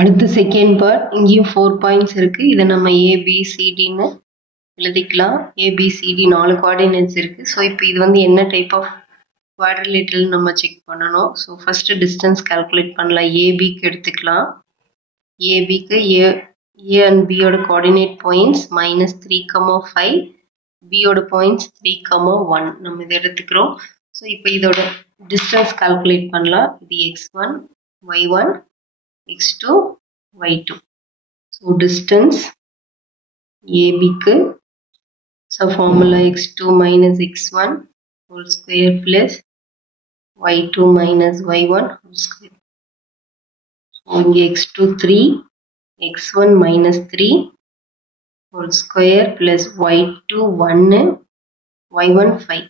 அடுத்து second part. இங்கேயும் 4 points இருக்கு. இதை நம்ம ஏபிசிடின்னு எழுதிக்கலாம். ஏபிசிடி 4 கோஆர்டினேட்ஸ் இருக்கு. ஸோ இப்போ இது வந்து என்ன டைப் ஆஃப் குவாட்ரிலேட்டரல் நம்ம செக் பண்ணணும். ஸோ ஃபர்ஸ்ட் டிஸ்டன்ஸ் கால்குலேட் பண்ணலாம். ஏபிக்கு எடுத்துக்கலாம். ஏபிக்கு ஏ அண்ட் பியோட கோஆர்டினேட் பாயிண்ட்ஸ் -3,5, பியோட பாயிண்ட்ஸ் 3,1 நம்ம இதை எடுத்துக்கிறோம். ஸோ இப்போ இதோட டிஸ்டன்ஸ் கால்குலேட் பண்ணலாம். இது x1 y1 x2 y2. So distance ABக்கு so formula x2 minus x1 whole square plus y2 minus y1 whole square. So இங்கே x2 3, x1 minus 3 whole square plus y2 1, y1 5.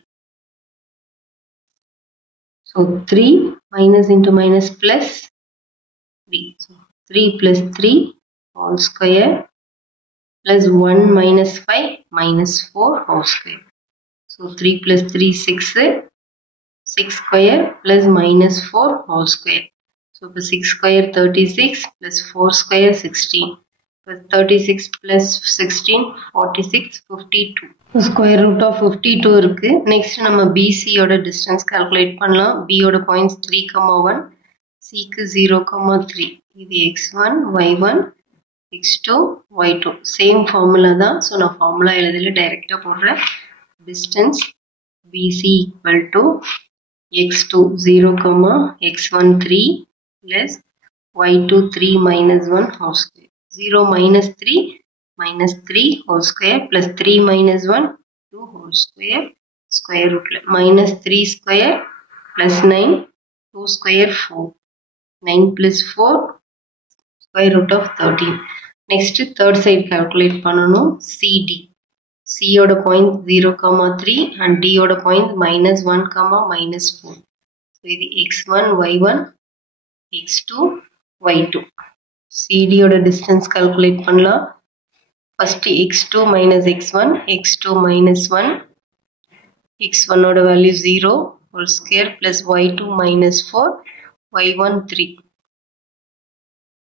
So 3 minus into minus plus 3. So 3 plus 3 whole square plus 1 minus 5 minus 4 whole square. So 3 plus 3 6, 6 square plus minus 4 whole square. So 6 square 36 plus 4 square 16 plus 36 plus 16 46 52. So square root of 52 இருக்கு. Next நம்ம BC யோட distance calculate பண்ணலாம். B யோட points 3,1, C க்கு 0,3. இது x1 y1 x2 y2 same formula தான். So நான் formula எழுதல, டைரெக்டாக போடுறேன். Distance BC equal to x2 0, x1 3 plus y2 3 minus 1 whole square. 0 minus 3 minus 3 whole square plus 3 minus 1 2 whole square square root minus 3 square plus 9 2 square 4 9 plus 4 square root of 13. Next third side calculate பண்ணனும். CD. C யோட point 0,3 and D யோட point -1, -4. So இது x1 y1 x2 y2. CD யோட distance calculate பண்ணலாம். First x2 minus x1 x2 minus 1 x1 ஓட value 0 whole square plus y2 minus 4 y1 3.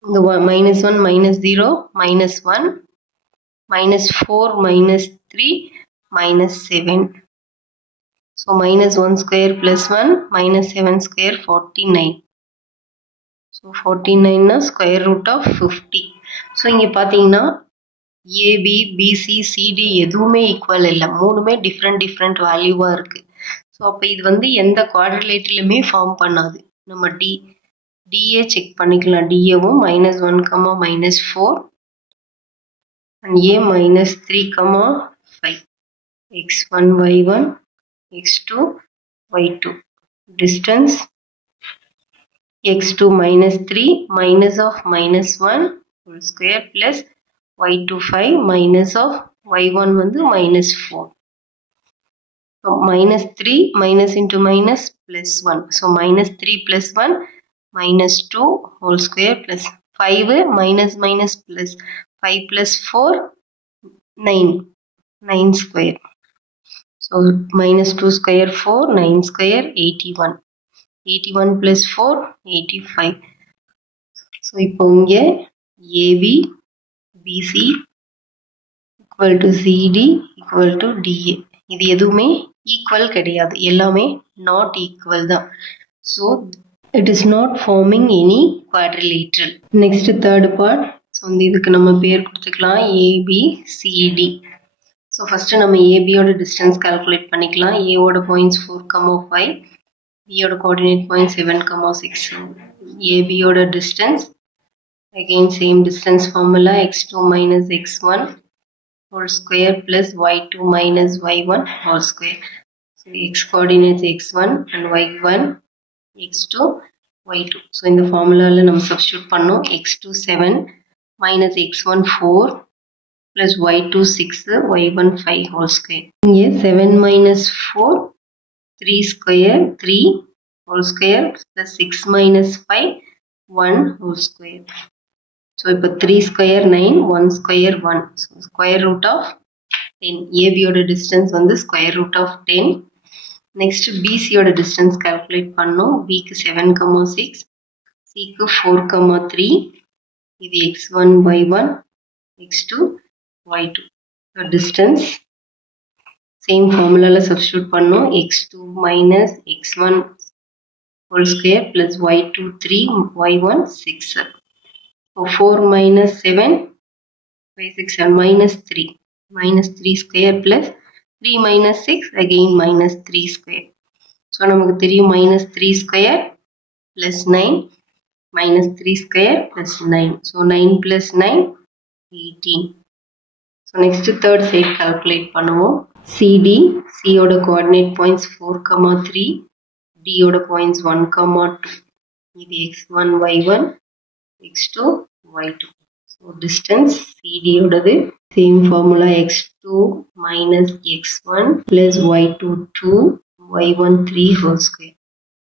The -1 minus 0 minus 1 minus 4 minus 3 minus 7. So minus 1 square plus 1 minus 7 square 49. So 49 na square root of 50. So இங்க பாத்தீங்கன்னா AB, BC, CD எதுவுமே equal இல்லை. மூணுமே different வேல்யூவா இருக்கு. So அப்போ இது வந்து எந்த குவாட்ரிலேட்டர்லையுமே ஃபார்ம் பண்ணாது. நம்ம DA செக் பண்ணிக்கலாம். DAவும் -1, -4 and A -3, 5. x1 y1 x2 y2. Distance x2 -3 minus of -1 whole square plus y2 5 minus of y1 வந்து -4. So -3 minus into minus plus 1. So -3 plus 1 minus 2 whole square plus 5 minus plus 5 plus 4 9 square. So -2 square 4 9 square 81 plus 4 85. So இப்போ இங்க AB BC equal to CD equal to DA. இது எதுவுமே equal கிடையாது. எல்லாமே not equal தான். So it is not forming any quadrilateral. Next third part. So இதுக்கு நம்ம பேர் கொடுத்துக்கலாம் ABCD. So first நம்ம AB யோட distance calculate பண்ணிக்கலாம். A யோட points 4,5, B யோட coordinate points 7,6. AB யோட distance again same distance formula x2 minus x1 whole square plus y2 minus y1 whole square. So x coordinates x1 and y1 x2 y2. So இந்த formulaல நம்ம substitute பண்ணோம். x2 7 minus x1 4 plus y2 6 y1 5 whole square. இங்கே 7 minus 4 3 square 3 whole square plus 6 minus 5 1 whole square. So இப்போ 3 square 9 1 square 1. So square root of 10. AB யோட distance வந்து square root of 10. Next BC யோட distance calculate பண்ணோம். B க்கு 7,6, C க்கு 4,3 இது x1 y1 x2 y2. The distance same formula la substitute பண்ணோம். x2 minus x1 whole square plus y2 3 y1 6. So 4 minus 7 by 6 and minus 3. Minus 3 square plus 3 minus 6 again minus 3 square. So நமக்கு தெரியும் minus 3 square plus 9 minus 3 square plus 9. So 9 plus 9 18. So next third side calculate பண்ணுவோம். CD, C ஓட coordinate points 4, 3, D ஓட points 1, 2. இது x1, y1, x2, y2. So distance CD ஓடது same formula x2 minus x1 plus y2 2, y1 3 whole square.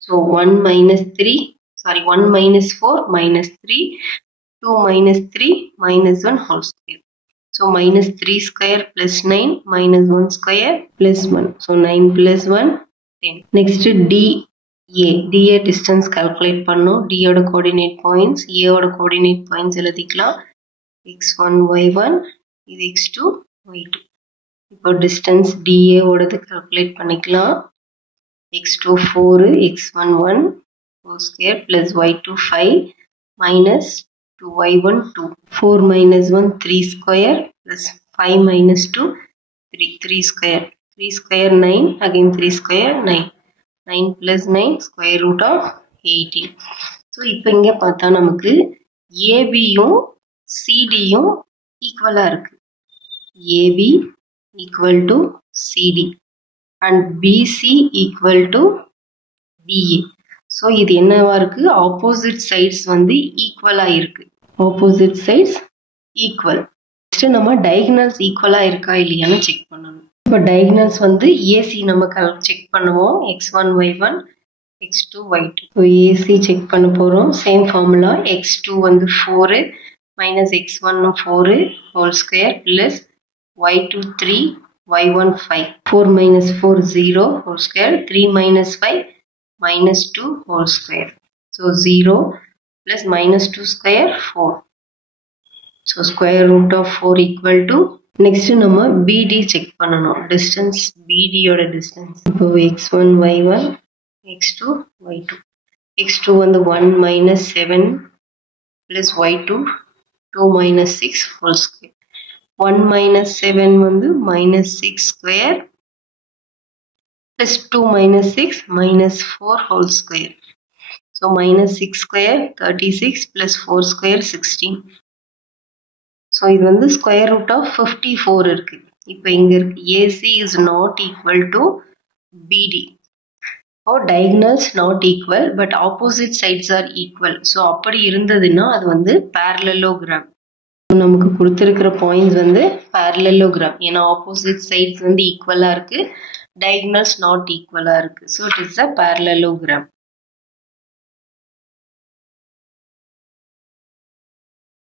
So 1 minus 4 minus 3, 2 minus 3 minus 1 whole square. So minus 3 square plus 9 minus 1 square plus 1. So 9 plus 1 10. Next DA distance calculate பண்ணோம். D ஓட coordinate points, A ஓட coordinate points எழுதிக்கலாம். x1 y1 இது x2 y2. இப்போ distance DA ஓடது calculate பண்ணிக்கலாம். x2 4 x1 1 whole square plus y2 5 minus 2y1 2. 4 minus 1 3 square plus 5 minus 2 3 square. 3 square 9 again 3 square 9. 9 plus 9 square root of 18. So இப்போ இங்க பார்த்தா நமக்கு AB யும் CD யும் ஈக்குவலா இருக்கு. AB equal to CD and BC equal to DA. So இது என்னவா இருக்கு? Opposite sides வந்து ஈக்குவலா இருக்கு. Opposite sides equal. Next நம்ம diagonals ஈக்குவலா இருக்கா இல்லையான்னு செக் பண்ணணும். இப்போ diagonals வந்து AC நம்ம செக் பண்ணுவோம். x1 y1 x2 y2. So AC check பண்ண போறோம். Same formula x2 வந்து 4 minus x1 4 whole square plus y2 3 y1 5. 4 minus 4 0 whole square. 3 minus 5 minus 2 whole square. So 0 plus minus 2 square 4. So square root of 4 equal to. Next நம்ம BD check பண்ணணும். Distance BD ஓட distance. இப்போ x1 y1 x2 y2. x2 வந்து 1 minus 7 plus y2 2 minus 6 whole square. 1 minus 7 வந்து minus 6 square plus 2 minus 6 minus 4 whole square. So minus 6 square 36 plus 4 square 16. So இது வந்து square root of 54 இருக்கு. இப்போ இங்க இருக்கு AC is not equal to BD. Or diagonals not equal but opposite sides are equal. So அப்படி இருந்ததுன்னா அது வந்து parallelogram. நமக்கு கொடுத்திருக்கிற பாயிண்ட்ஸ் வந்து parallelogram. ஏன்னா opposite sides வந்து ஈக்குவலா இருக்கு. Diagonals not equalா இருக்கு. So it is a parallelogram.